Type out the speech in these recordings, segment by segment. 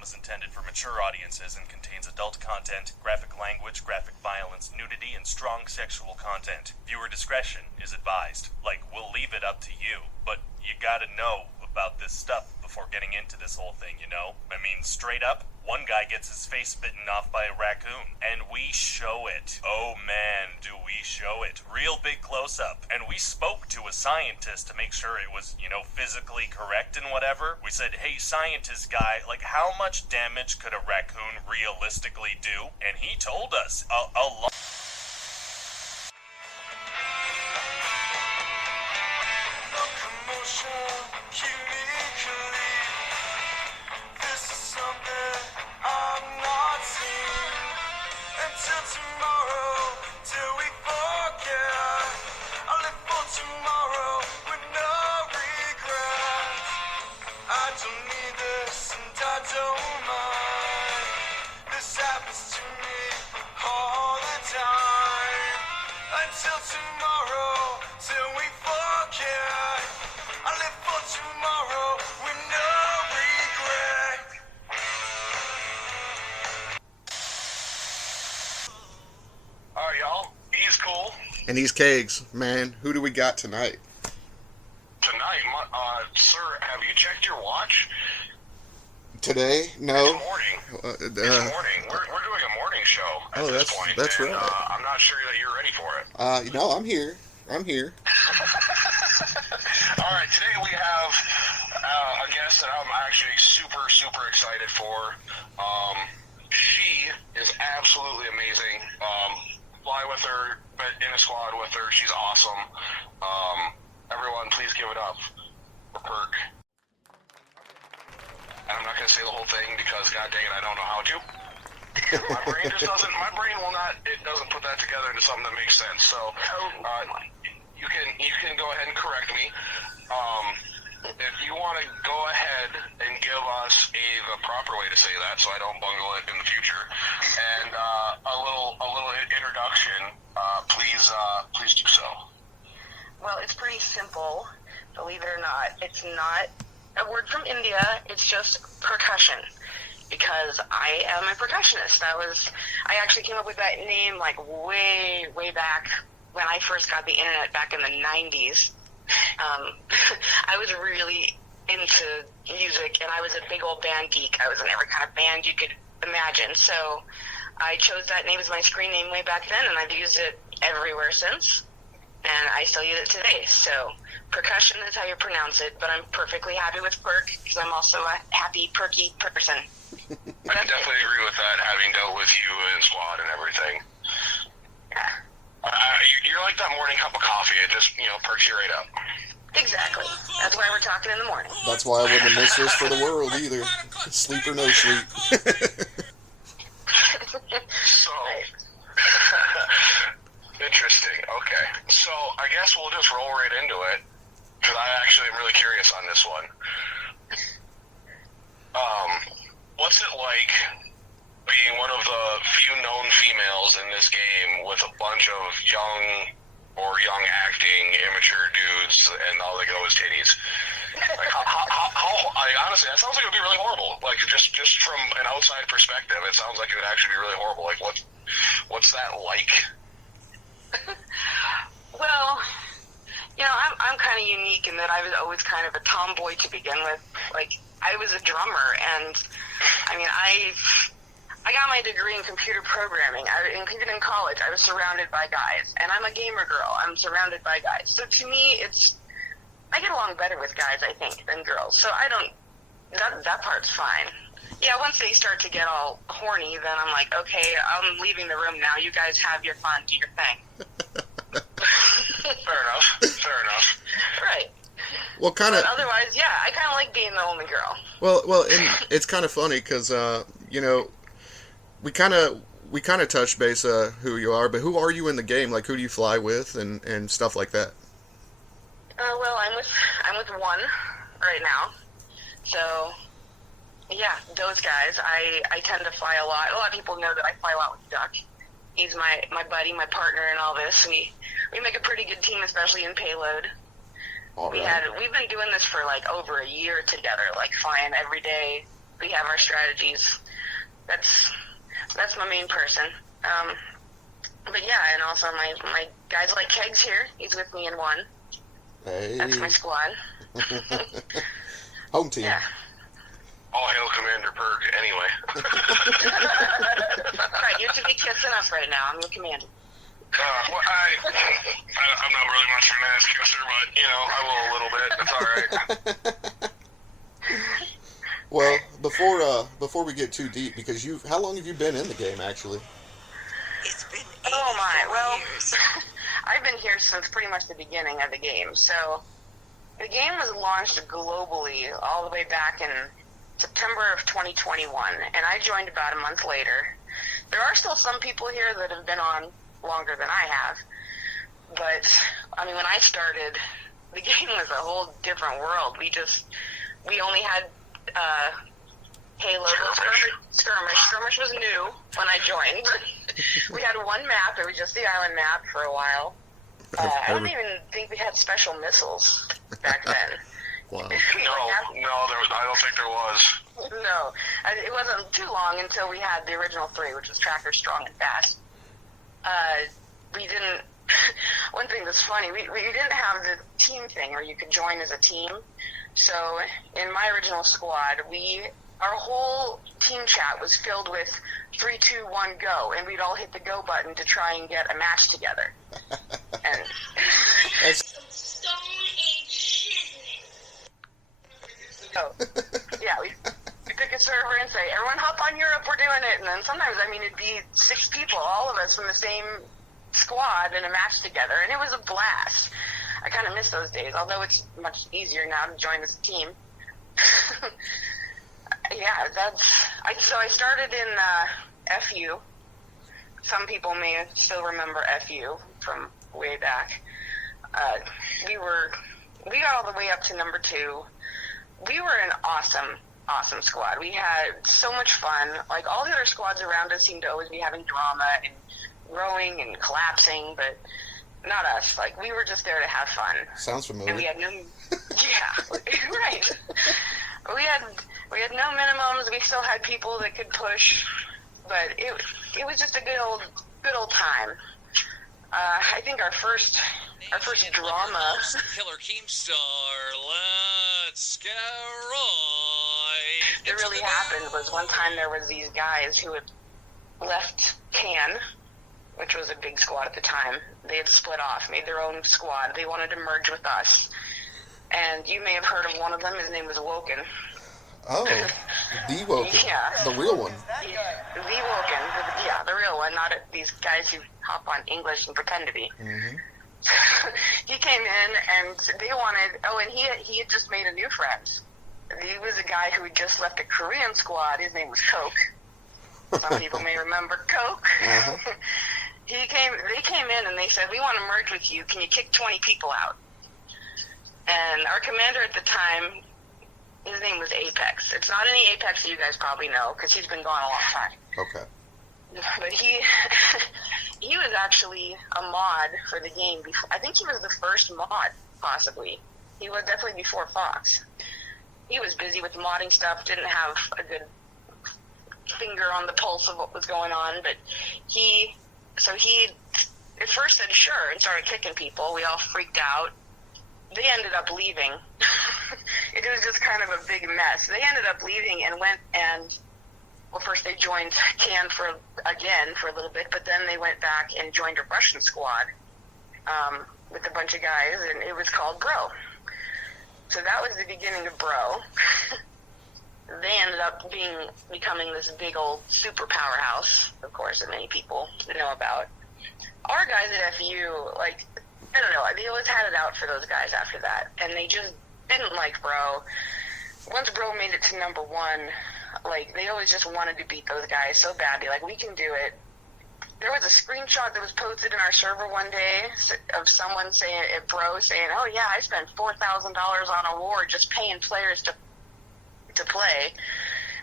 film is intended for mature audiences and contains adult content, graphic language, graphic violence, nudity, and strong sexual content. Viewer discretion is advised. Like, we'll leave it up to you, but you gotta know about this stuff before getting into this whole thing, you know? I mean, straight up, one guy gets his face bitten off by a raccoon, and we show it. Oh man, do we show it. Real big close-up. And we spoke to a scientist to make sure it was, you know, physically correct and whatever. We said, hey, scientist guy, like, how much damage could a raccoon realistically do? And he told us a lot. And he's Kegs. Man, who do we got tonight? Tonight, sir, have you checked your watch? Today? No. It's morning. It's morning. We're doing a morning show at this point. That's right. I'm not sure that you're ready for it. No, I'm here. All right, today we have a guest that I'm actually super, super excited for. She is absolutely amazing. Fly with her, but in a squad with her. She's awesome. Everyone, please give it up for Perk. And I'm not going to say the whole thing because, god dang it, I don't know how to. My brain doesn't put that together into something that makes sense. So, you can go ahead and correct me. If you want to go ahead and give us the proper way to say that, so I don't bungle it in the future, and a little introduction, please do so. Well, it's pretty simple, believe it or not. It's not a word from India. It's just percussion, because I am a percussionist. I actually came up with that name like way back when I first got the internet back in the 90s. I was really into music, and I was a big old band geek. I was in every kind of band you could imagine. So I chose that name as my screen name way back then, and I've used it everywhere since. And I still use it today. So percussion is how you pronounce it, but I'm perfectly happy with Perk because I'm also a happy, perky person. I can definitely agree with that, having dealt with you in squad and everything. Yeah. You're like that morning cup of coffee. It just, perks you right up. Exactly. That's why we're talking in the morning. That's why I wouldn't have missed this for the world either. Sleep or no sleep. So, interesting. Okay. So, I guess we'll just roll right into it, because I actually am really curious on this one. What's it like being one of the few known females in this game with a bunch of young acting immature dudes and all they go is titties? Like, honestly, that sounds like it would be really horrible. Like, just from an outside perspective, it sounds like it would actually be really horrible. Like, what's that like? Well, I'm kind of unique in that I was always kind of a tomboy to begin with. Like, I was a drummer, and I got my degree in computer programming. Even in college, I was surrounded by guys, and I'm a gamer girl. I'm surrounded by guys. So to me, I get along better with guys, I think, than girls. So that part's fine. Yeah, once they start to get all horny, then I'm like, okay, I'm leaving the room now. You guys have your fun, do your thing. Fair enough. Right. Well, kind of. Otherwise, yeah, I kind of like being the only girl. Well, and it's kind of funny because we kind of touch base who you are, but who are you in the game? Like, who do you fly with and stuff like that? Well, I'm with one right now. So, yeah, those guys. I tend to fly a lot. A lot of people know that I fly a lot with Duck. He's my buddy, my partner in all this. We make a pretty good team, especially in payload. All right. We've been doing this for like over a year together, like flying every day we have our strategies. That's my main person. But yeah, and also my guys like Kegs here. He's with me in one. Hey. That's my squad. Home team. Yeah. All hail Commander Perk, anyway. Right, you should be kissing up right now. I'm your commander. Well, I'm not really much of an ass kisser, but, I will a little bit. It's alright. Well, before we get too deep, because how long have you been in the game, actually? It's been Oh my, well, years. I've been here since pretty much the beginning of the game. So, the game was launched globally all the way back in September of 2021, and I joined about a month later. There are still some people here that have been on longer than I have, but, I mean, when I started, the game was a whole different world. We only had Halo, Skirmish. Skirmish was new when I joined. We had one map. It was just the island map for a while. I don't even think we had special missiles back then. Wow. No, I don't think there was. No. It wasn't too long until we had the original 3, which was Tracker, Strong, and Fast. We didn't... One thing that's funny, we didn't have the team thing where you could join as a team. So, in my original squad, our whole team chat was filled with 3, 2, 1, go, and we'd all hit the go button to try and get a match together. And Stone Age shiznit. so, yeah, we pick a server and say, everyone hop on Europe, we're doing it. And then sometimes, I mean, it'd be 6 people, all of us from the same squad in a match together, and it was a blast. I kind of miss those days, although it's much easier now to join as a team. Yeah, so I started in FU. Some people may still remember FU from way back. We got all the way up to number 2. We were an awesome squad. We had so much fun. Like, all the other squads around us seemed to always be having drama and growing and collapsing, but not us. Like, we were just there to have fun. Sounds familiar. And we had no... Yeah, right. We had no minimums. We still had people that could push, but it was just a good old time. I think our first drama. Killer Keemstar, let's get right. That really happened was one time there was these guys who had left Can, which was a big squad at the time. They had split off, made their own squad. They wanted to merge with us. And you may have heard of one of them. His name was Woken. Oh, the Woken. Yeah. The real one. The Woken. The real one, not these guys who hop on English and pretend to be. Mm-hmm. He came in, and they wanted... Oh, and he had just made a new friend. He was a guy who had just left a Korean squad. His name was Coke. Some people may remember Coke. Uh-huh. They came in, and they said, we want to merge with you. Can you kick 20 people out? And our commander at the time, his name was Apex. It's not any Apex that you guys probably know, because he's been gone a long time. Okay. But he was actually a mod for the game. I think he was the first mod, possibly. He was definitely before Fox. He was busy with modding stuff, didn't have a good finger on the pulse of what was going on, but he at first said sure and started kicking people. We all freaked out. They ended up leaving. It was just kind of a big mess. They ended up leaving and went and, well, first they joined Can for a little bit, but then they went back and joined a Russian squad with a bunch of guys, and it was called Bro. So that was the beginning of Bro. They ended up becoming this big old super powerhouse, of course, that many people know about. Our guys at FU, like, I don't know, they always had it out for those guys after that, and they just didn't like Bro. Once Bro made it to number 1, like, they always just wanted to beat those guys so badly, like, we can do it. There was a screenshot that was posted in our server one day of someone saying, at Bro, saying, oh yeah, I spent $4,000 on a war just paying players to play.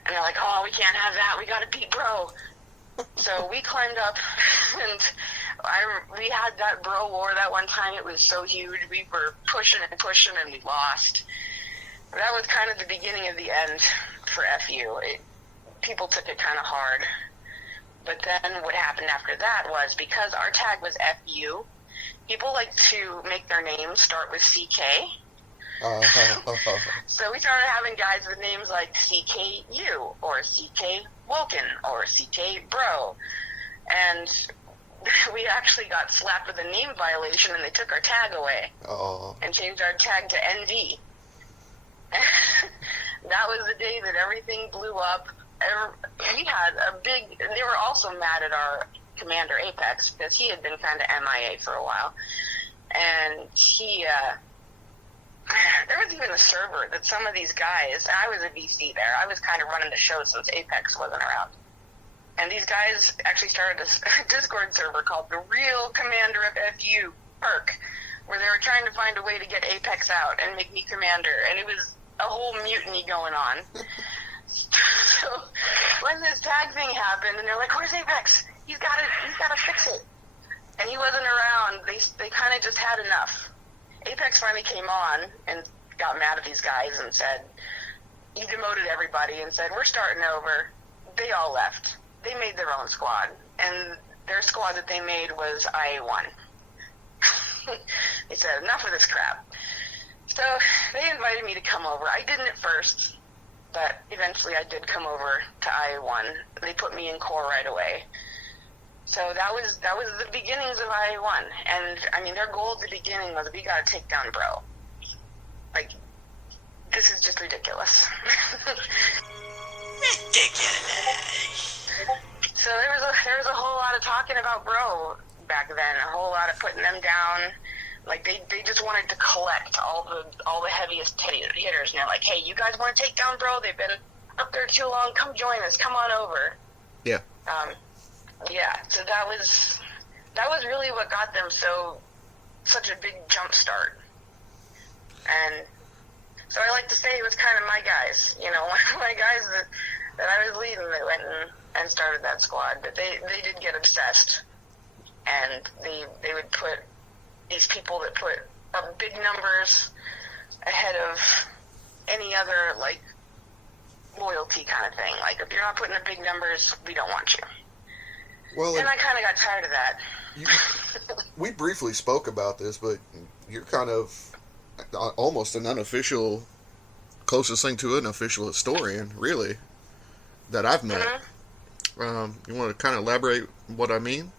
And they're like, oh, we can't have that, we gotta beat Bro. So we climbed up, and we had that Bro war that one time. It was so huge. We were pushing and pushing, and we lost. That was kind of the beginning of the end. for FU. People took it kind of hard. But then what happened after that was, because our tag was FU, people like to make their names start with CK. So we started having guys with names like CKU or CK Woken or CK Bro. And we actually got slapped with a name violation, and they took our tag away and changed our tag to ND. That was the day that everything blew up. We had they were also mad at our commander Apex, because he had been kind of MIA for a while. And there was even a server that some of these guys, I was a VC there, I was kind of running the show since Apex wasn't around. And these guys actually started a Discord server called The Real Commander of FU, Perk, where they were trying to find a way to get Apex out and make me commander. And it was a whole mutiny going on. So when this tag thing happened, and they're like, "Where's Apex? He's got to fix it." And he wasn't around. They kind of just had enough. Apex finally came on and got mad at these guys and said, he demoted everybody and said, "We're starting over." They all left. They made their own squad, and their squad that they made was IA1. They said, "Enough of this crap." So they invited me to come over. I didn't at first, but eventually I did come over to IA1. They put me in core right away. So that was the beginnings of IA1. And I mean, their goal at the beginning was, we got to take down Bro. Like, this is just ridiculous. Ridiculous. So there was a whole lot of talking about Bro back then, a whole lot of putting them down. Like, they just wanted to collect all the heaviest hitters, and they're like, "Hey, you guys want to take down Bro? They've been up there too long. Come join us. Come on over." Yeah. Yeah. So that was really what got them such a big jump start. And so I like to say it was kind of my guys, my guys that I was leading that went and started that squad. But they did get obsessed, and they would put these people that put up big numbers ahead of any other, like, loyalty kind of thing. Like, if you're not putting up big numbers, we don't want you. Well, and I kind of got tired of that. We briefly spoke about this, but you're kind of almost an unofficial, closest thing to an official historian, really, that I've met. Mm-hmm. You want to kind of elaborate what I mean?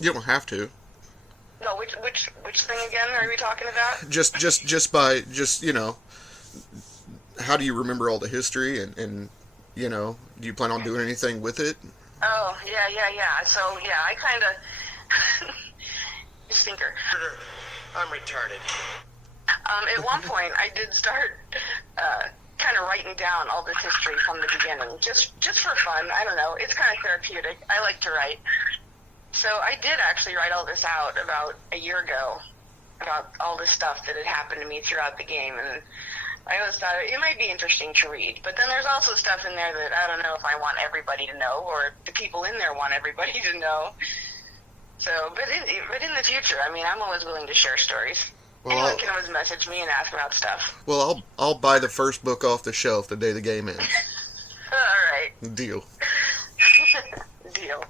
You don't have to. No, which thing again are we talking about? Just how do you remember all the history, and do you plan on doing anything with it? Oh, yeah. So, yeah, I kind of... Stinker. I'm retarded. At one point, I did start kind of writing down all this history from the beginning, just for fun. I don't know. It's kind of therapeutic. I like to write. So I did actually write all this out about a year ago, about all this stuff that had happened to me throughout the game, and I always thought it might be interesting to read. But then there's also stuff in there that I don't know if I want everybody to know, or the people in there want everybody to know. So, but in the future, I mean, I'm always willing to share stories. Well, anyone can always message me and ask about stuff. Well, I'll buy the first book off the shelf the day the game ends. All right. Deal. Deal.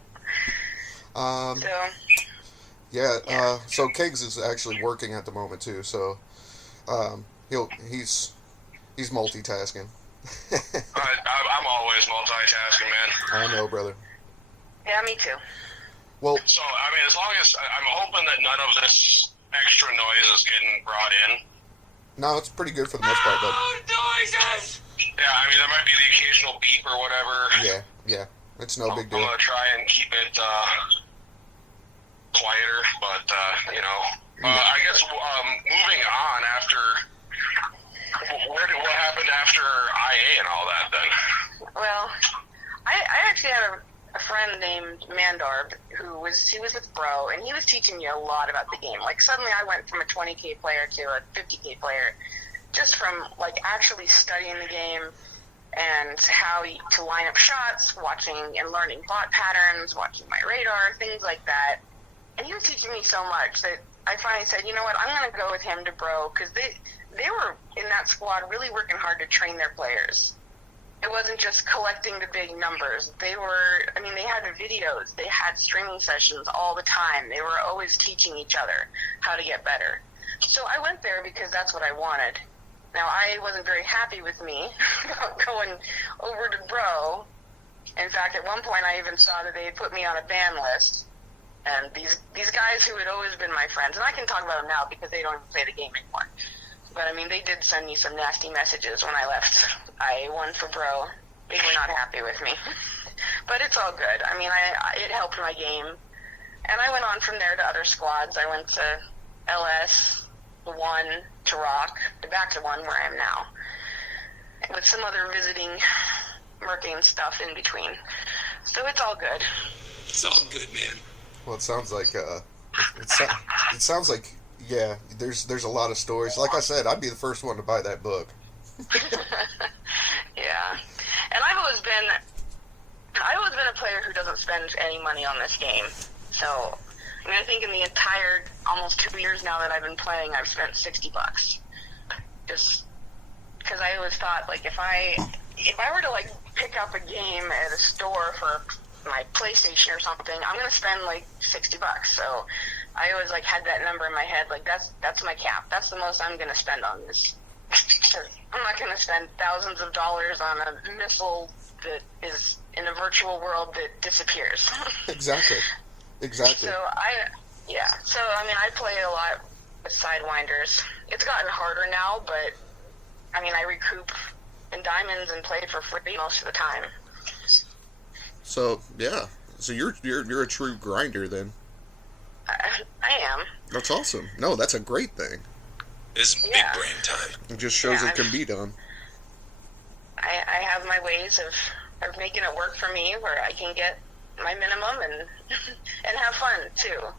So Kegs is actually working at the moment too. So he's multitasking. I'm always multitasking, man. I know, brother. Yeah, me too. Well, so I mean, as long as I'm hoping that none of this extra noise is getting brought in. No, it's pretty good for the most part, but noises! Yeah, I mean, there might be the occasional beep or whatever. Yeah. It's no big deal. I'm going to try and keep it quieter, but, I guess moving on after... What happened after IA and all that, then? Well, I actually had a friend named Mandarb he was with Bro, and he was teaching me a lot about the game. Like, suddenly I went from a 20K player to a 50K player, just from, like, actually studying the game and how to line up shots, watching and learning bot patterns, watching my radar, things like that. And he was teaching me so much that I finally said, you know what, I'm going to go with him to Bro, because they were in that squad really working hard to train their players. It wasn't just collecting the big numbers. They had videos. They had streaming sessions all the time. They were always teaching each other how to get better. So I went there because that's what I wanted. Now, I wasn't very happy with me going over to Bro. In fact, at one point, I even saw that they had put me on a ban list. And these guys who had always been my friends, and I can talk about them now because they don't even play the game anymore. But, they did send me some nasty messages when I left. I won for Bro. They were not happy with me. But it's all good. It helped my game. And I went on from there to other squads. I went to LS, 1, to Rock, back to 1 where I am now. With some other visiting Mercane stuff in between. So it's all good. It's all good, man. Well, it sounds like it sounds like there's a lot of stories. Like I said, I'd be the first one to buy that book. Yeah, and I've always been a player who doesn't spend any money on this game. So, I think in the entire almost 2 years now that I've been playing, I've spent $60. Just because I always thought, like, if I were to like pick up a game at a store for my PlayStation or something, I'm gonna spend like $60. So I always like had that number in my head, like that's my cap. That's the most I'm gonna spend on this. I'm not gonna spend thousands of dollars on a missile that is in a virtual world that disappears. Exactly. So I play a lot with Sidewinders. It's gotten harder now, but I recoup in diamonds and play for free most of the time. So yeah, you're a true grinder then. I am. That's awesome. No, that's a great thing. This is big brain time. It just shows it can be done. I have my ways of making it work for me, where I can get my minimum and have fun too.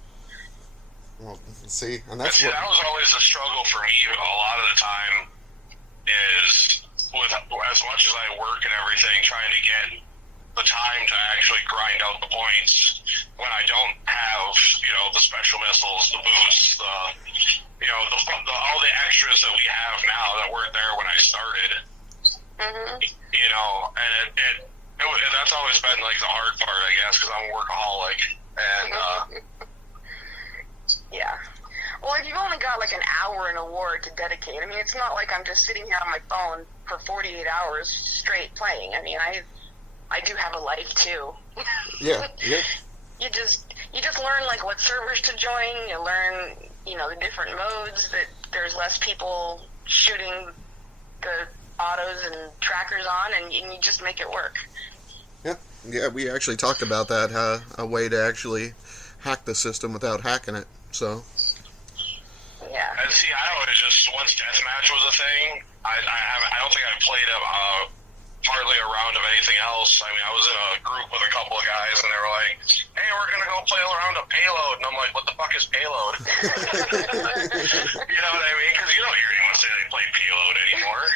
Well, see, and that was always a struggle for me. A lot of the time is with as much as I work and everything, trying to get the time to actually grind out the points when I don't have, the special missiles, the boosts, all the extras that we have now that weren't there when I started. Mm-hmm. And that's always been like the hard part, I guess, because I'm a workaholic. And yeah. Well, if you've only got like an hour in a war to dedicate, it's not like I'm just sitting here on my phone for 48 hours straight playing. I do have a life too. Yeah. You just learn like what servers to join. You learn, the different modes that there's less people shooting the autos and trackers on, and you just make it work. Yeah, we actually talked about that, a way to actually hack the system without hacking it. So. Yeah. And see, I always just once deathmatch was a thing. I don't think I played hardly a round of anything else. I was in a group with a couple of guys, and they were like, "Hey, we're gonna go play a round of Payload," and I'm like, "What the fuck is Payload?" You know what I mean? Because you don't hear anyone say they play Payload anymore.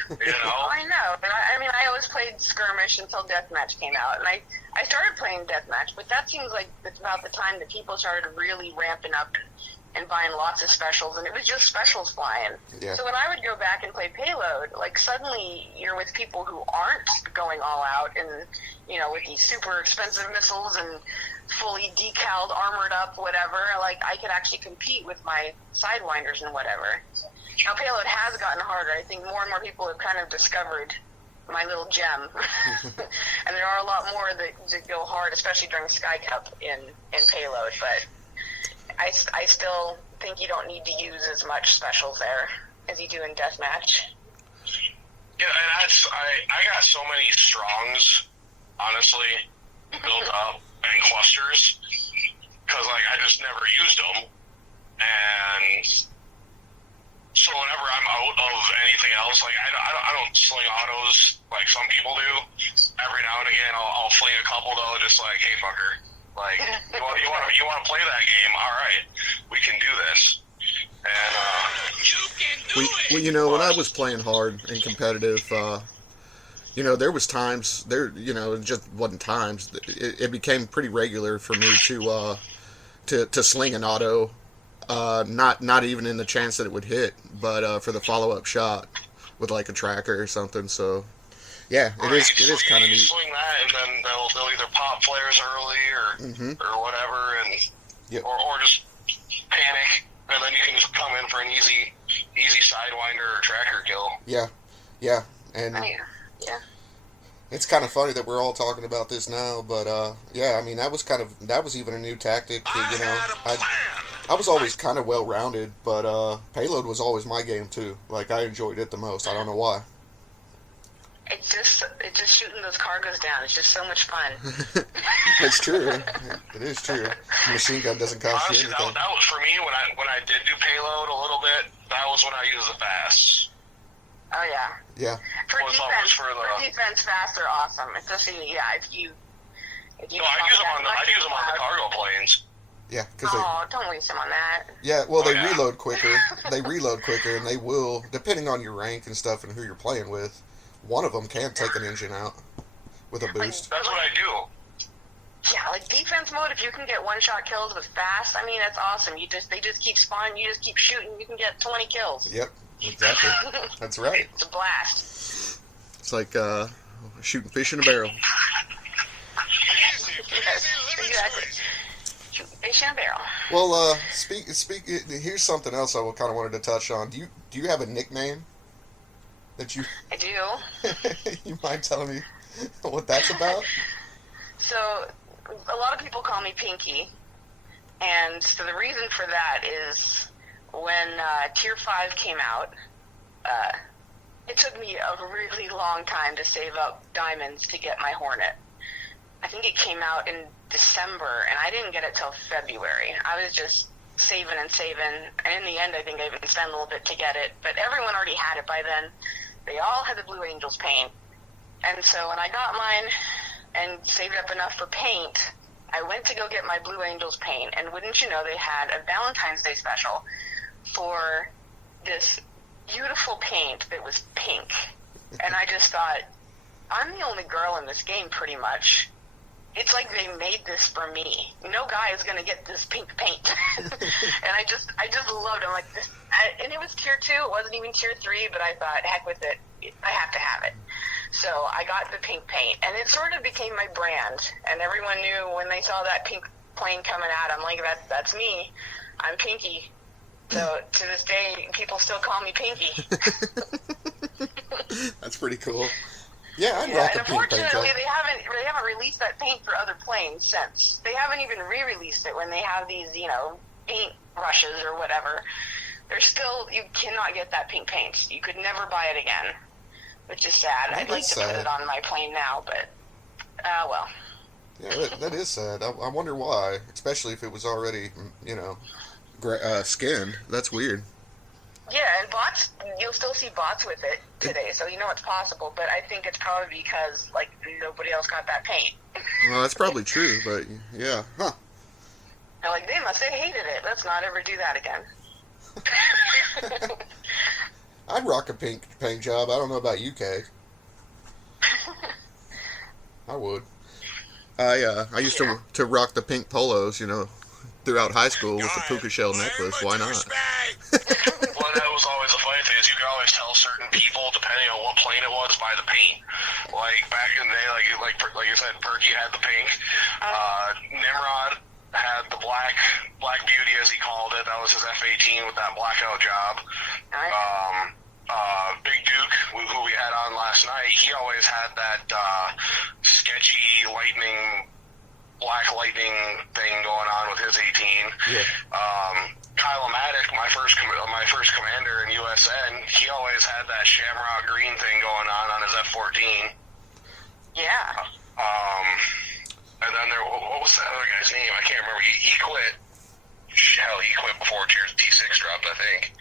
I know, but I always played Skirmish until Deathmatch came out, and I started playing Deathmatch, but that seems like it's about the time that people started really ramping up and buying lots of specials, and it was just specials flying. Yeah. So when I would go back and play Payload, like suddenly you're with people who aren't going all out and, with these super expensive missiles and fully decaled, armored up, whatever. Like I could actually compete with my Sidewinders and whatever. Now Payload has gotten harder. I think more and more people have kind of discovered my little gem. And there are a lot more that go hard, especially during Sky Cup in Payload, but I still think you don't need to use as much specials there as you do in Deathmatch. Yeah, and I got so many strongs, honestly, built up and clusters, because I just never used them, and so whenever I'm out of anything else, I don't sling autos like some people do. Every now and again, I'll fling a couple though, just like, hey fucker. Like, you want to play that game? All right, we can do this. And you can do it. Well, when I was playing hard and competitive, there was times it just wasn't times. It became pretty regular for me to sling an auto Not even in the chance that it would hit, but for the follow-up shot with like a tracker or something. So yeah, it is kind of neat. Swing that, and then they'll either pop flares early or whatever, and or just panic, and then you can just come in for an easy sidewinder or tracker kill. Yeah, and it's kind of funny that we're all talking about this now, but yeah, I mean that was even a new tactic. I was always kind of well-rounded, but payload was always my game too. Like I enjoyed it the most. I don't know why. It's just shooting those cargoes down. It's just so much fun. It's true. It is true. The machine gun doesn't cost you anything. That was for me when I did do payload a little bit. That was when I used the fast. Oh yeah. Yeah. For defense, fast are awesome. Especially if you. No, I use them on the cargo planes. Yeah, because don't waste them on that. Yeah, well, they reload quicker. They reload quicker, and they will, depending on your rank and stuff and who you're playing with. One of them can take an engine out with a boost. That's what I do. Yeah, like defense mode, if you can get one-shot kills with fast, I mean, that's awesome. They just keep spawning, you just keep shooting, you can get 20 kills. Yep, exactly. That's right. It's a blast. It's like shooting fish in a barrel. Exactly. Shooting fish in a barrel. Well, here's something else I kind of wanted to touch on. Do you have a nickname? I do. You mind telling me what that's about? So, a lot of people call me Pinky, and so the reason for that is when Tier 5 came out, it took me a really long time to save up diamonds to get my Hornet. I think it came out in December, and I didn't get it till February. I was just saving, and in the end, I think I even spent a little bit to get it, but everyone already had it by then. They all had the Blue Angels paint. And so when I got mine and saved up enough for paint, I went to go get my Blue Angels paint. And wouldn't you know, they had a Valentine's Day special for this beautiful paint that was pink. And I just thought, I'm the only girl in this game pretty much. It's like they made this for me. No guy is going to get this pink paint. And I just loved it. I'm like, this. And it was Tier 2. It wasn't even Tier 3, but I thought, heck with it. I have to have it. So I got the pink paint, and it sort of became my brand. And everyone knew when they saw that pink plane coming out, I'm like, that's me. I'm Pinky. So to this day, people still call me Pinky. That's pretty cool. Yeah, I'd rock a pink paint job. Unfortunately, they haven't released that paint for other planes since. They haven't even re-released it when they have these, paint rushes or whatever. You cannot get that pink paint. You could never buy it again, which is sad. I'd like to put it on my plane now, but, well. Yeah, that is sad. I wonder why, especially if it was already, skinned. That's weird. Yeah, and bots, you'll still see bots with it today, so you know it's possible, but I think it's probably because, nobody else got that paint. Well, that's probably true, but, yeah. Huh. They're they must have hated it. Let's not ever do that again. I'd rock a pink paint job. I don't know about you, Kay. I would. I used to rock the pink polos, throughout high school with the puka shell necklace. Why not? Well, that was always the funny thing is you could always tell certain people, depending on what plane it was, by the paint. Like back in the day, like you said, Perky had the pink. Nimrod had the black beauty, as he called it. That was his F-18 with that blackout job. Big Duke, who we had on last night, he always had that sketchy black lightning thing going on with his 18. Yeah. Kyle-O-Matic, my first commander in USN, he always had that shamrock green thing going on his F-14. Yeah. And then what was that other guy's name? I can't remember. He quit. Hell, he quit before T6 dropped, I think.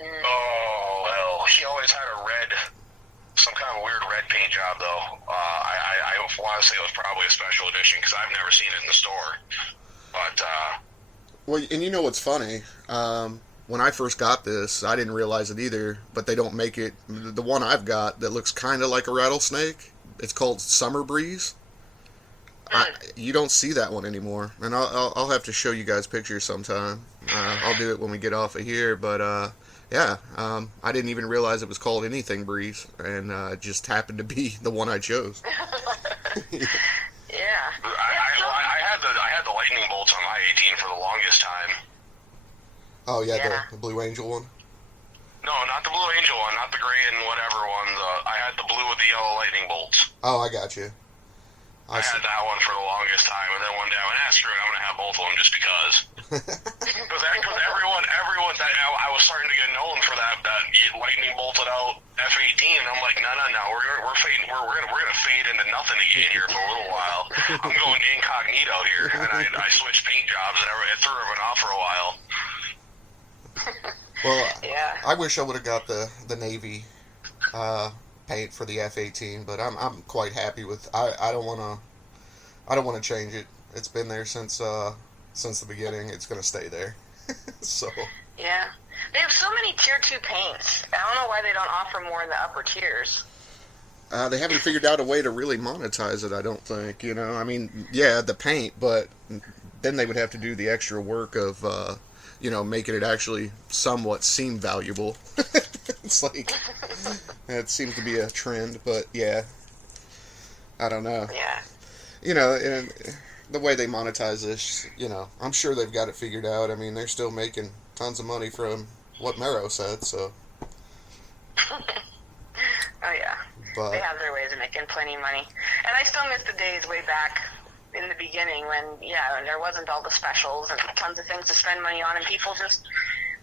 Oh, hell. He always had some kind of weird red paint job, though. I want to say it was probably a special edition, because I've never seen it in the store. But, well, and you know what's funny? When I first got this, I didn't realize it either, but they don't make it. The one I've got that looks kind of like a rattlesnake, it's called Summer Breeze. You don't see that one anymore, and I'll have to show you guys pictures sometime. I'll do it when we get off of here, but yeah, I didn't even realize it was called anything Breeze, and it just happened to be the one I chose. Yeah. I had the lightning bolts on my 18 for the longest time. Oh yeah, Yeah. the Blue Angel one. No, not the Blue Angel one, not the gray and whatever one. I had the blue with the yellow lightning bolts. Oh, I got you. I had that one for the longest time, and then one day I went, screw it, I'm going to have both of them just because. Because everyone, I was starting to get known for that lightning bolted out F-18, and I'm like, no, we're fading, we're gonna fade into nothing again here for a little while. I'm going incognito here, and I switched paint jobs, and it threw everyone off for a while. Well, Yeah. I wish I would have got the Navy paint for the F-18, but I'm quite happy with. I don't want to change it. It's been there since the beginning. It's gonna stay there. So. Yeah. They have so many tier 2 paints. I don't know why they don't offer more in the upper tiers. They haven't figured out a way to really monetize it, I don't think. You know, I mean, yeah, the paint, but then they would have to do the extra work of, making it actually somewhat seem valuable. It's like, it seems to be a trend, but yeah, I don't know. Yeah. You know, and the way they monetize this, I'm sure they've got it figured out. I mean, they're still making tons of money from what Mero said, so. Oh, yeah. But, they have their ways of making plenty of money. And I still miss the days way back in the beginning when there wasn't all the specials and tons of things to spend money on, and we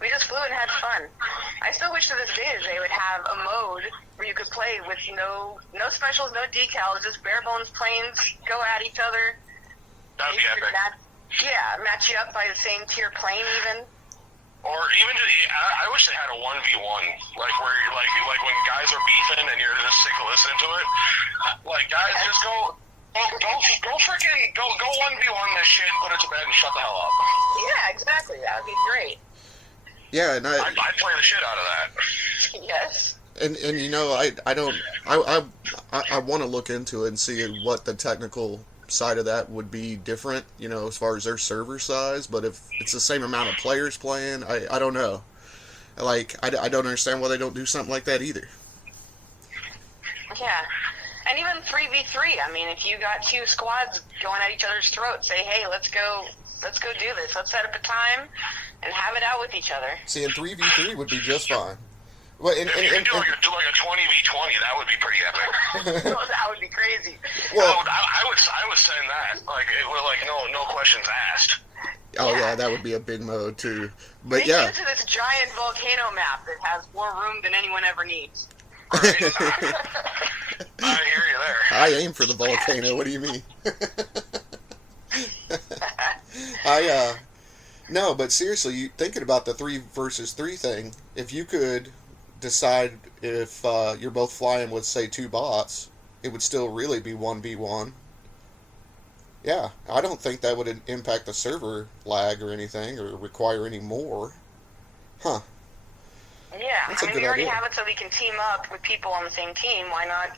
just flew and had fun. I still wish to this day that they would have a mode where you could play with no specials, no decals, just bare bones planes, go at each other. That'd be epic. Match you up by the same tier plane even. Or even I wish they had a 1v1, like where like when guys are beefing and you're just sick of listening to it. Like guys, just go freaking go 1v1 this shit, put it to bed, and shut the hell up. Yeah, exactly. That would be great. yeah, and I'd play the shit out of that. Yes. And I want to look into it and see what the technical side of that would be different, as far as their server size, but if it's the same amount of players playing, I don't know. Like, I don't understand why they don't do something like that either. Yeah. And even 3v3, I mean, if you got two squads going at each other's throats, say, hey, let's go do this. Let's set up a time and have it out with each other. See, and 3v3 would be just fine. Well, If you could do like a 20v20, that would be pretty epic. That would be crazy. Well, I would send that. Like, it would, like, no questions asked. oh Yeah. yeah, that would be a big mode too. But Make yeah, into this giant volcano map that has more room than anyone ever needs. Right? I hear you there. I aim for the volcano. What do you mean? No, but seriously, you thinking about the 3 versus 3 thing, if you could decide if you're both flying with, say, 2 bots, it would still really be 1v1. Yeah, I don't think that would impact the server lag or anything, or require any more. Huh. Yeah, That's a I mean, good we already idea. have it so we can team up with people on the same team. Why not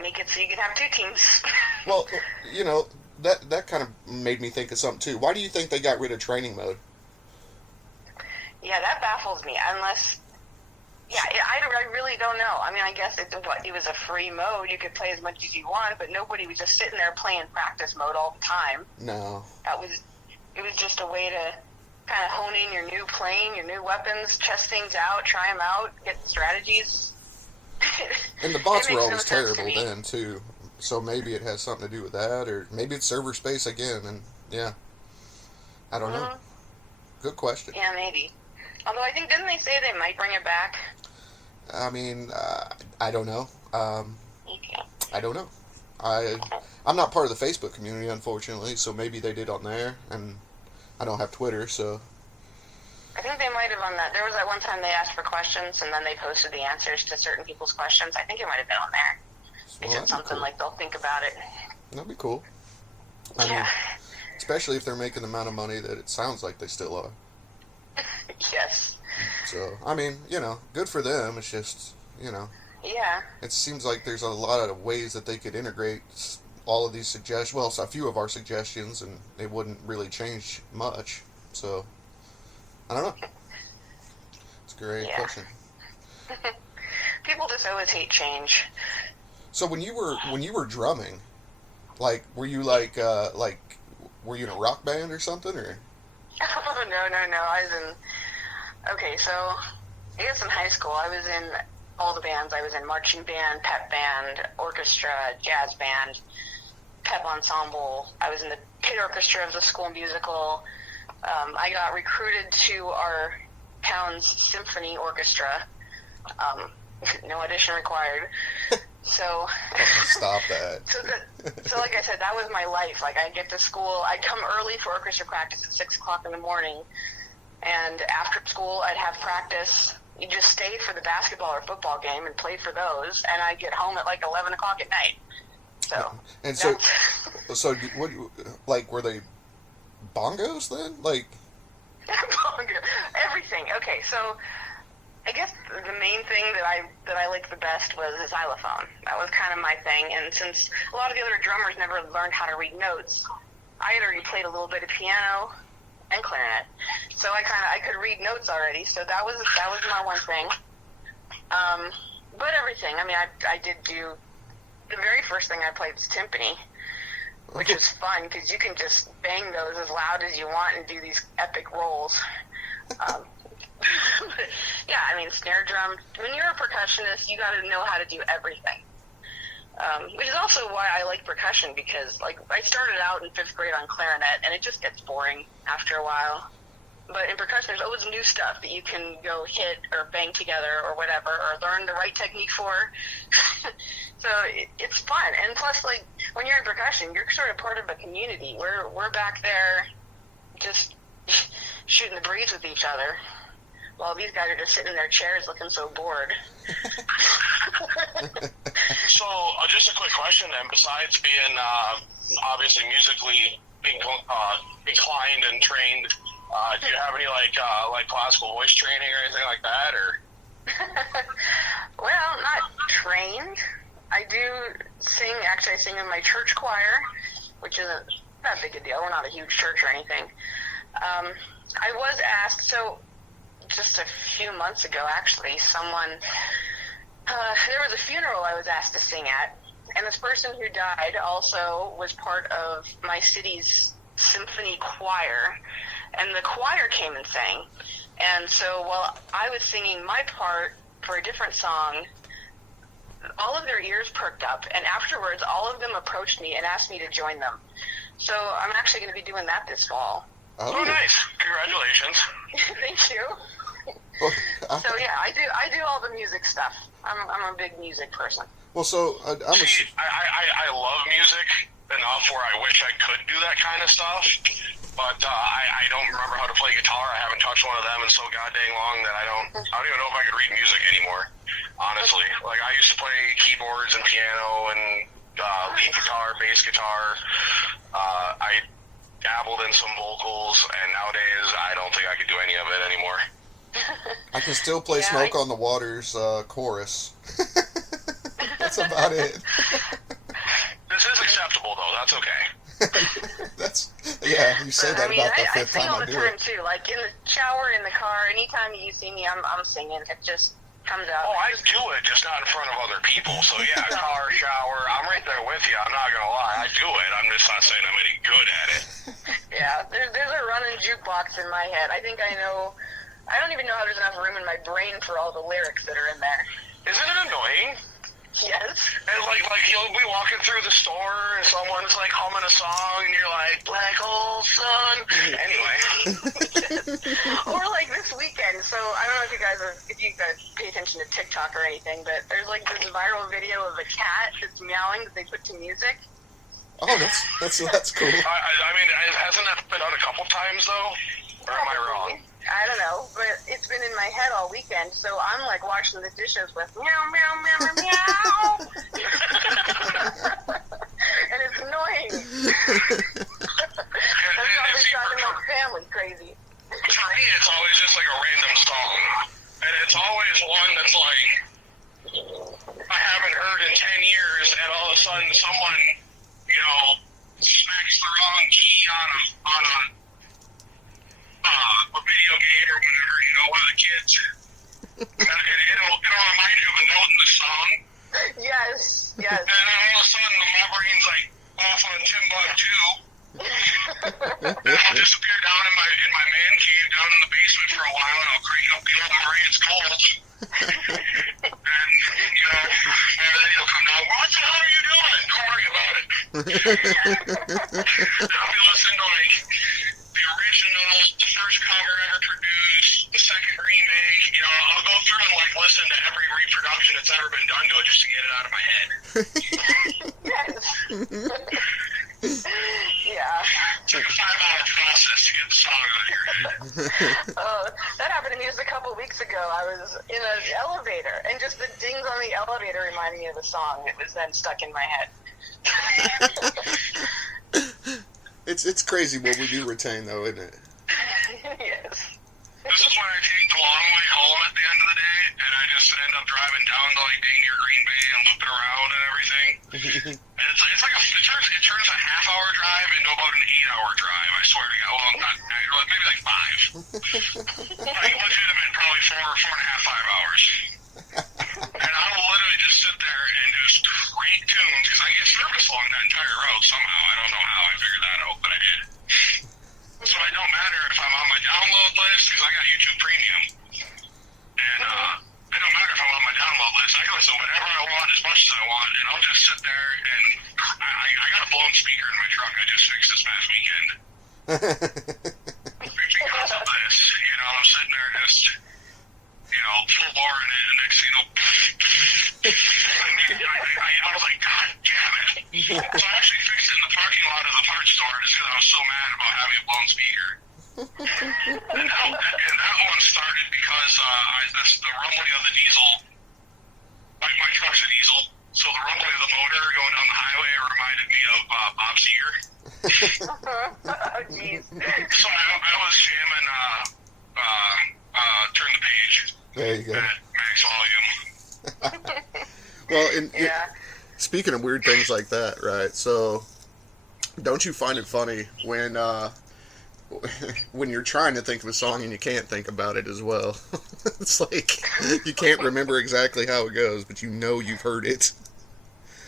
make it so you can have 2 teams? Well, that kind of made me think of something, too. Why do you think they got rid of training mode? Yeah, that baffles me. Unless, I really don't know. I mean, I guess it was a free mode. You could play as much as you want, but nobody was just sitting there playing practice mode all the time. No. It was just a way to kind of hone in your new plane, your new weapons, test things out, try them out, get strategies. And the bots It were makes always no sense to terrible me. then, too. So maybe it has something to do with that, or maybe it's server space again, and yeah. I don't know. Good question. Yeah, maybe. Although I think, didn't they say they might bring it back? I mean, I don't know. Okay. I don't know. I'm not part of the Facebook community, unfortunately, so maybe they did on there, and I don't have Twitter, so... I think they might have on that. There was that one time they asked for questions, and then they posted the answers to certain people's questions. I think it might have been on there. They Well, said that'd be something cool. like they'll think about it. That'd be cool. I mean, Yeah. especially if they're making the amount of money that it sounds like they still are. Yes. So, I mean, good for them. It's just, Yeah. it seems like there's a lot of ways that they could integrate all of these suggestions. Well, a few of our suggestions, and it wouldn't really change much. So, I don't know. It's a great question. People just always hate change. So when you were drumming, like, were you were you in a rock band or something, or? Oh, no. I was in... Okay, so I guess in high school I was in all the bands. I was in marching band, pep band, orchestra, jazz band, pep ensemble. I was in the pit orchestra of the school musical. I got recruited to our town's symphony orchestra. No audition required. So stop that. So like I said, that was my life. Like, I'd get to school, I'd come early for orchestra practice at 6 o'clock in the morning, and after school I'd have practice. You just stay for the basketball or football game and play for those, and I'd get home at like 11 o'clock at night. So and so what, like, were they bongos then? Like everything. Okay, so I guess the main thing that I liked the best was the xylophone. That was kind of my thing, and since a lot of the other drummers never learned how to read notes, I had already played a little bit of piano and clarinet, so I could read notes already. So that was my one thing. But everything. I mean, I did do the very first thing I played was timpani, which is fun because you can just bang those as loud as you want and do these epic rolls. Yeah, I mean, snare drum. When you're a percussionist, you got to know how to do everything. Which is also why I like percussion, because, like, I started out in 5th grade on clarinet, and it just gets boring after a while. But in percussion, there's always new stuff that you can go hit or bang together or whatever, or learn the right technique for. So it's fun. And plus, like, when you're in percussion, you're sort of part of a community. We're back there just shooting the breeze with each other, while these guys are just sitting in their chairs looking so bored. So, just a quick question then. Besides being obviously musically inclined and trained, do you have any like classical voice training or anything like that, or? Well, not trained. I do sing. Actually, I sing in my church choir, which isn't that big a deal. We're not a huge church or anything. I was asked, so just a few months ago, actually, there was a funeral I was asked to sing at, and this person who died also was part of my city's symphony choir, and the choir came and sang. And so while I was singing my part for a different song, all of their ears perked up, and afterwards all of them approached me and asked me to join them. So I'm actually going to be doing that this fall. Oh, nice. Congratulations. Thank you. So yeah, I do all the music stuff. I'm a big music person. Well, so I love music enough where I wish I could do that kind of stuff, but I don't remember how to play guitar. I haven't touched one of them in so goddamn long that I don't even know if I could read music anymore. Honestly, like, I used to play keyboards and piano and lead guitar, bass guitar. I dabbled in some vocals, and nowadays I don't think I could do any of it anymore. I can still play Smoke on the Water's chorus. That's about it. This is acceptable, though. That's okay. You say that about the fifth time I do it. I sing all the time, too. Like, in the shower, in the car, anytime you see me, I'm singing. It just comes out. Oh, I do it, just not in front of other people. So, yeah, car, shower, I'm right there with you. I'm not going to lie. I do it. I'm just not saying I'm any good at it. Yeah, there's a running jukebox in my head. I think I don't even know how there's enough room in my brain for all the lyrics that are in there. Isn't it annoying? Yes. And like you'll be walking through the store and someone's like humming a song and you're like, Black Hole Sun. Anyway. Or like this weekend. So I don't know if you guys pay attention to TikTok or anything, but there's like this viral video of a cat that's meowing that they put to music. Oh, that's cool. I mean, hasn't that been done a couple times though? Or am I wrong? I don't know, but it's been in my head all weekend, so I'm like washing the dishes with meow, meow, meow, meow, meow. And it's annoying. I'm probably driving my family crazy. For me, it's always just like a random song. And it's always one that's like, I haven't heard in 10 years, and all of a sudden someone, Yes. And then all of a sudden, my brain's like off on Timbuktu. And I'll disappear down in my man cave down in the basement for a while, and I'll crank up the old Marie, it's cold. And, and then he'll come down, what the hell are you doing? Don't worry about it. I'll be listening to, like, the original, the first cover ever produced, the second remake, I'll go through and, like, listen to every reproduction that's ever been done to it just to get it out of my head. Yes. Yeah. It's like a 5-hour process to get the song out of your head. That happened to me just a couple weeks ago. I was in an elevator, and just the dings on the elevator reminded me of the song. It was then stuck in my head. It's crazy what we do retain, though, isn't it? Yes. This is when I take the long way home at the end of the day, and I just end up driving down to, like, dang near Green Bay and looping around and everything. And it's like it turns a half-hour drive into about an 8-hour drive, I swear to God. Well, maybe like 5. Like, legitimate, probably 4.5, 5 hours. And I will literally just sit there and just crank tunes, because I get service along that entire road somehow. I don't know how I figured that out, but I did. So it don't matter if I'm on my download list, because I got YouTube Premium. And it don't matter if I'm on my download list. I can listen to whatever I want, as much as I want, and I'll just sit there and I got a blown speaker in my truck I just fixed this past weekend. Because of this, I'm sitting there just, full bar in it, and next thing you know, I was like, God damn it. So I actually fixed it in the parking lot of the parts store just because I was so mad about having a blown speaker. And that one started because the rumbling of the diesel, my truck's a diesel, so the rumbling of the motor going down the highway reminded me of Bob Seger. Oh, jeez. So I was jamming Turn the Page There you go. at max volume. Well, speaking of weird things like that, right? So, don't you find it funny when you're trying to think of a song and you can't think about it as well? It's like you can't remember exactly how it goes, but you've heard it.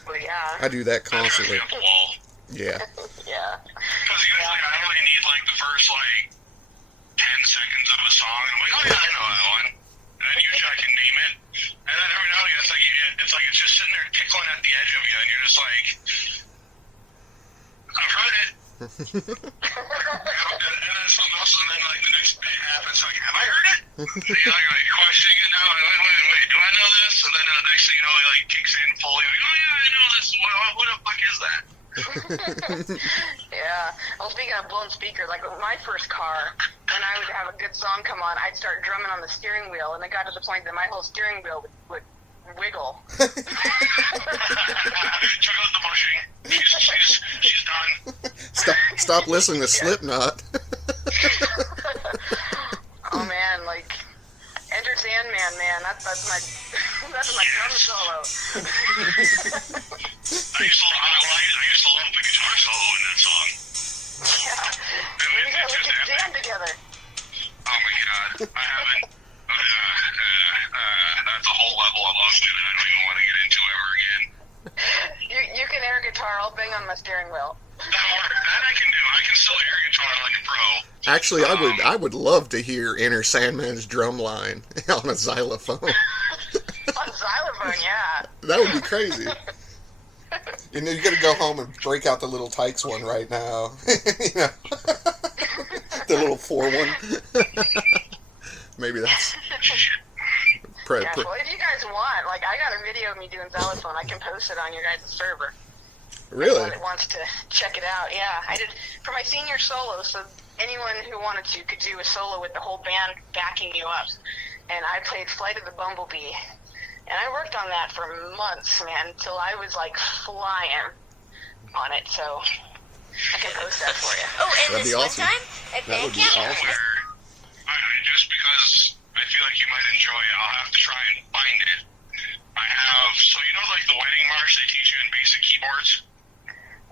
Well, yeah. I do that constantly. That's the wall. Yeah. Yeah. Because usually I only need like the first 10 seconds of a song, and I'm like, oh yeah, I know that one. And then usually I can name it. And then every now and again it's like it's just sitting there tickling at the edge of you, and you're just like, I've heard it. And then something else, and then like the next bit happens, like, have I heard it? So you're like questioning it now, and wait, do I know this? And then next thing you know, it like kicks in fully, like, oh yeah, I know this. What the fuck is that? Yeah. Well, speaking of blown speaker, like with my first car, when I would have a good song come on, I'd start drumming on the steering wheel, and it got to the point that my whole steering wheel would wiggle. Check out the bushing. She's done. Stop listening to Slipknot. Oh man, like Enter Sandman, man, that's my drum solo. I used to love the guitar solo in that song. Yeah. We could jam together. Oh my God, I haven't. That's a whole level of love that I don't even want to get into ever again. You can air guitar. I'll bang on my steering wheel. That I can do. I can still air guitar like a pro. Actually, I would love to hear Enter Sandman's drum line on a xylophone. On xylophone, yeah. That would be crazy. You got to go home and break out the little Tykes one right now. The little 4-1. Maybe that's. Well, if you guys want, I got a video of me doing xylophone. I can post it on your guys' server. Really? Anyone that wants to check it out, yeah. I did for my senior solo, so anyone who wanted to could do a solo with the whole band backing you up. And I played Flight of the Bumblebee. And I worked on that for months, man, until I was flying on it. So I can post that for you. Oh, and That'd this be one awesome. time at That would be band camp. awesome. Just because I feel like you might enjoy it, I'll have to try and find it. I have, so the wedding march they teach you in basic keyboards?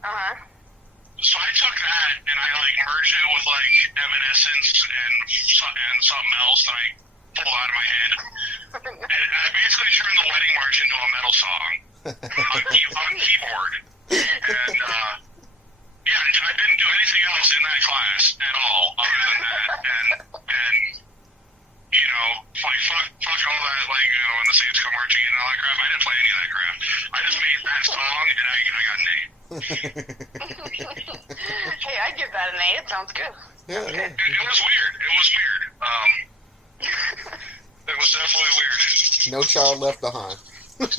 Uh-huh. So I took that and I merged it with Evanescence and something else that I pulled out of my head. And I basically turned the wedding march into a metal song. on keyboard. And, yeah, I didn't do anything else in that class at all other than that. And you know, like, fuck all that, like, you know, when the Saints come marching in and all that crap. I didn't play any of that crap. I just made that song, and I got an A. Hey, I'd give that an A. It sounds good. Yeah, yeah. It was weird. It was weird. It was definitely weird. No child left behind. That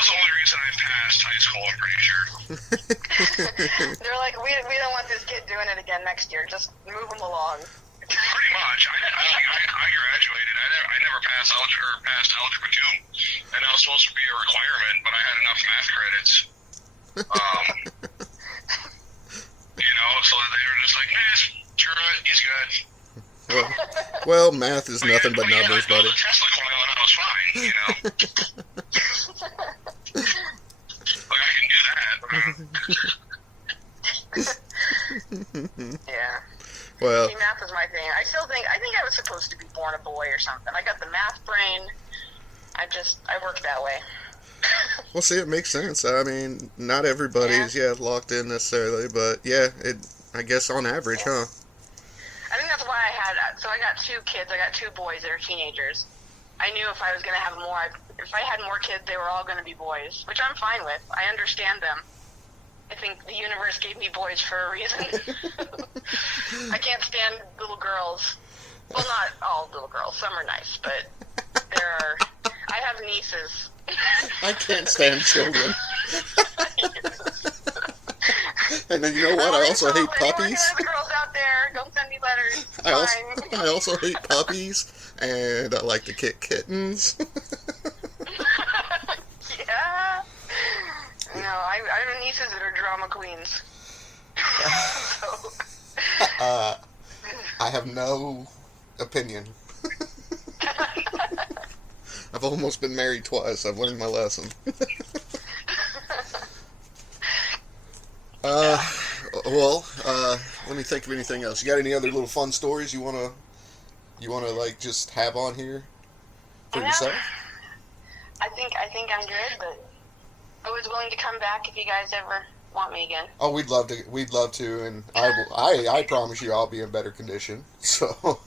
was the only reason I passed high school, I'm pretty sure. They're like, we don't want this kid doing it again next year. Just move him along. Pretty much. I graduated. I never passed algebra 2, and that was supposed to be a requirement, but I had enough math credits. You know, so they were just like, nah, sure, he's good. Well, math is nothing but numbers, I built buddy. a Tesla coil and I was fine, you know. Like, I can do that. Yeah. Well, See, math is my thing. I think I was supposed to be born a boy or something. I got the math brain. I work that way. well, see, it makes sense. I mean, not everybody's locked in necessarily, but yeah, I guess on average, huh? I think that's why I got 2 kids. I got 2 boys that are teenagers. I knew if I was going to have more, if I had more kids, they were all going to be boys, which I'm fine with. I understand them. I think the universe gave me boys for a reason. I can't stand little girls. Well, not all little girls. Some are nice, but I have nieces. I can't stand children. And then, you know what? I also hate puppies. The girls out there, don't send me letters. I also hate puppies, and I like to kick kittens. Yeah. No, I have nieces that are drama queens. I have no opinion. I've almost been married twice. I've learned my lesson. Well, let me think of anything else. You got any other little fun stories you wanna like just have on here for yourself? I think I'm good, but always willing to come back if you guys ever want me again. Oh, we'd love to, and I promise you I'll be in better condition. So,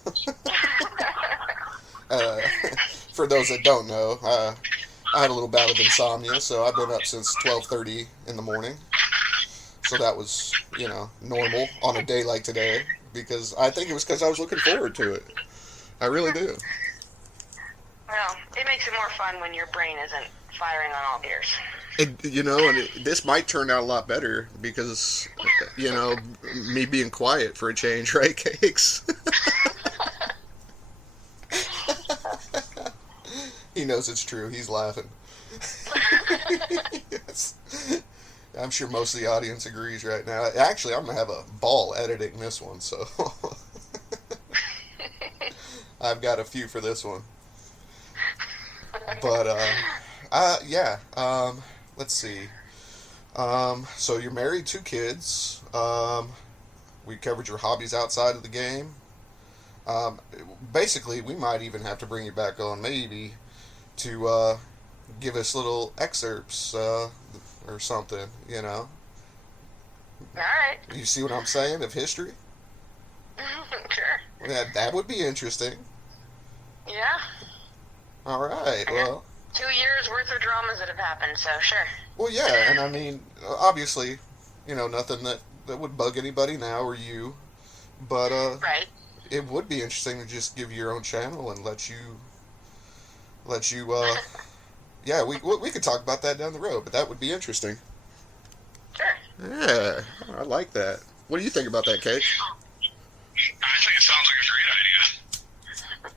for those that don't know, I had a little bout of insomnia, so I've been up since 12:30 in the morning. So that was, normal on a day like today, because I think it was because I was looking forward to it. I really do. Well, it makes it more fun when your brain isn't firing on all gears. And this might turn out a lot better because, me being quiet for a change, right, Cakes? He knows it's true. He's laughing. Yes. I'm sure most of the audience agrees right now. Actually, I'm going to have a ball editing this one, so I've got a few for this one. But, let's see. So you're married, 2 kids. We covered your hobbies outside of the game. Basically, we might even have to bring you back on, maybe, to give us little excerpts or something, All right. You see what I'm saying, of history? Sure. That would be interesting. Yeah. All right, well. 2 years worth of dramas that have happened, so sure. Well, yeah, and I mean, obviously, nothing that would bug anybody now or you, but right. It would be interesting to just give you your own channel and let you yeah, we could talk about that down the road, but that would be interesting. Sure. Yeah, I like that. What do you think about that, Kate? I think it sounds like a great idea.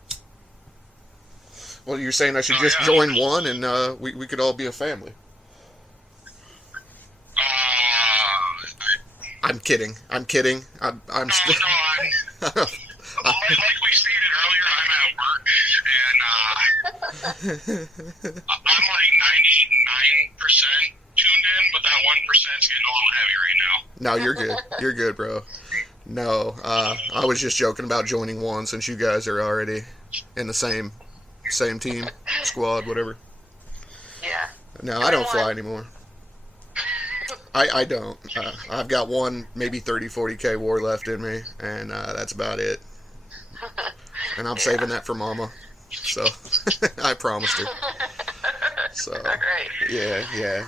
Well, you're saying I should just join one and we could all be a family. I'm kidding. I'm still... No, like we stated earlier, I'm at work, and I'm like 99% tuned in, but that 1%'s getting a little heavy right now. No, you're good. You're good, bro. No, I was just joking about joining one since you guys are already in the same same team, squad, whatever. Yeah. No, I don't fly anymore. I don't. I've got one, maybe 30, 40K war left in me, and that's about it. And I'm saving that for Mama. So, I promised her. So, Right. yeah.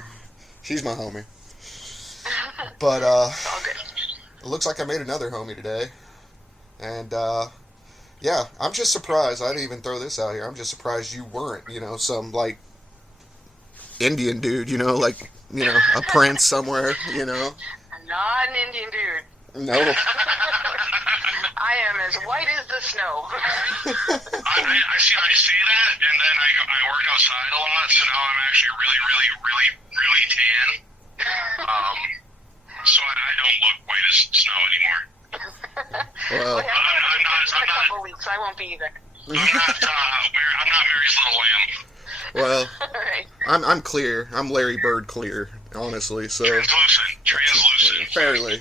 She's my homie. But, All good. it looks like I made another homie today. And, yeah, I'm just surprised. I didn't even throw this out here. I'm just surprised you weren't, some, like, Indian dude, like, a prince somewhere, I'm not an Indian dude. No. I am as white as the snow. I see that, and then I work outside a lot, so now I'm actually really tan. So I don't look white as snow anymore. Well, I'm not. In a couple weeks, I won't be either. I'm not Mary's little lamb. well, Right. I'm clear. I'm Larry Bird clear, honestly. So Translucent. fairly.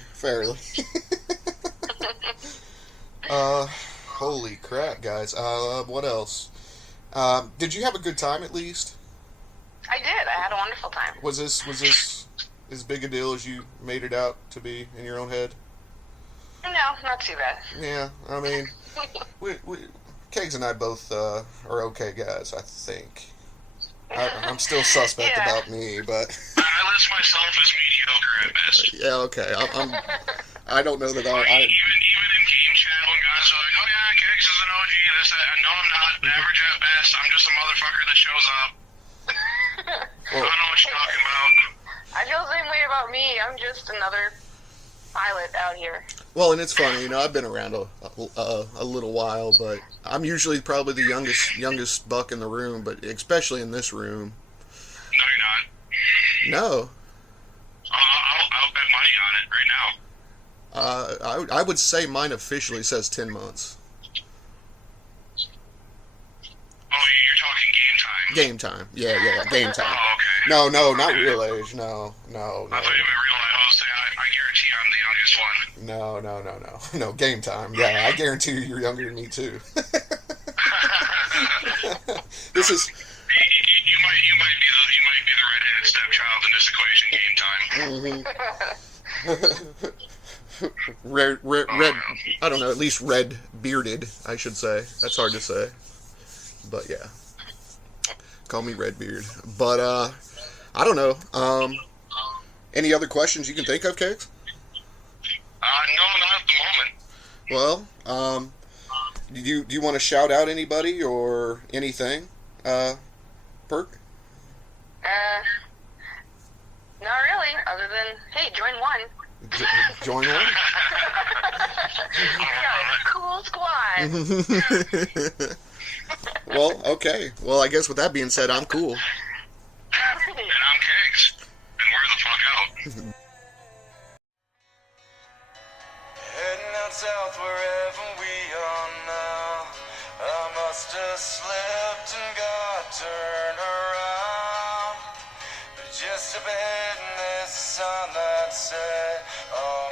Holy crap, guys. What else? Did you have a good time at least? I did. I had a wonderful time. Was this as big a deal as you made it out to be in your own head? No, not too bad. Yeah, I mean, we Kegs and I both are okay guys, I think. I'm still suspect Yeah. about me, but I list myself as mediocre at best. yeah, okay. I don't know that Even in game chat when guys are like, oh yeah, Kegs is an OG, this, that. No, I'm not. Average at best. I'm just a motherfucker that shows up. I don't know what you're talking about. I feel the same way about me. I'm just another pilot out here. Well, and it's funny, I've been around a little while, but I'm usually probably the youngest buck in the room, but especially in this room. No, you're not. No. I'll bet money on it right now. I would say mine officially says 10 months. Oh, you're talking game time. Game time. Yeah, game time. Oh, okay. No, not real age. No. I thought you meant real life. I was saying, I guarantee I'm the youngest one. No, game time. Yeah, I guarantee you're younger than me too. This is. You might be the redheaded stepchild in this equation game time. Red, I don't know, at least red bearded, I should say. That's hard to say. But yeah. Call me Redbeard. But, I don't know. Any other questions you can think of, Kegs? No, not at the moment. Well, do you want to shout out anybody or anything, Perk? Not really, other than, hey, join one. Join one? Yeah, cool squad. Well, okay. Well, I guess with that being said, I'm cool. And I'm Kegs. And we're the fuck out. Heading out south wherever we are now. I must have slipped and got turned around. But just up ahead in this sign that said, oh,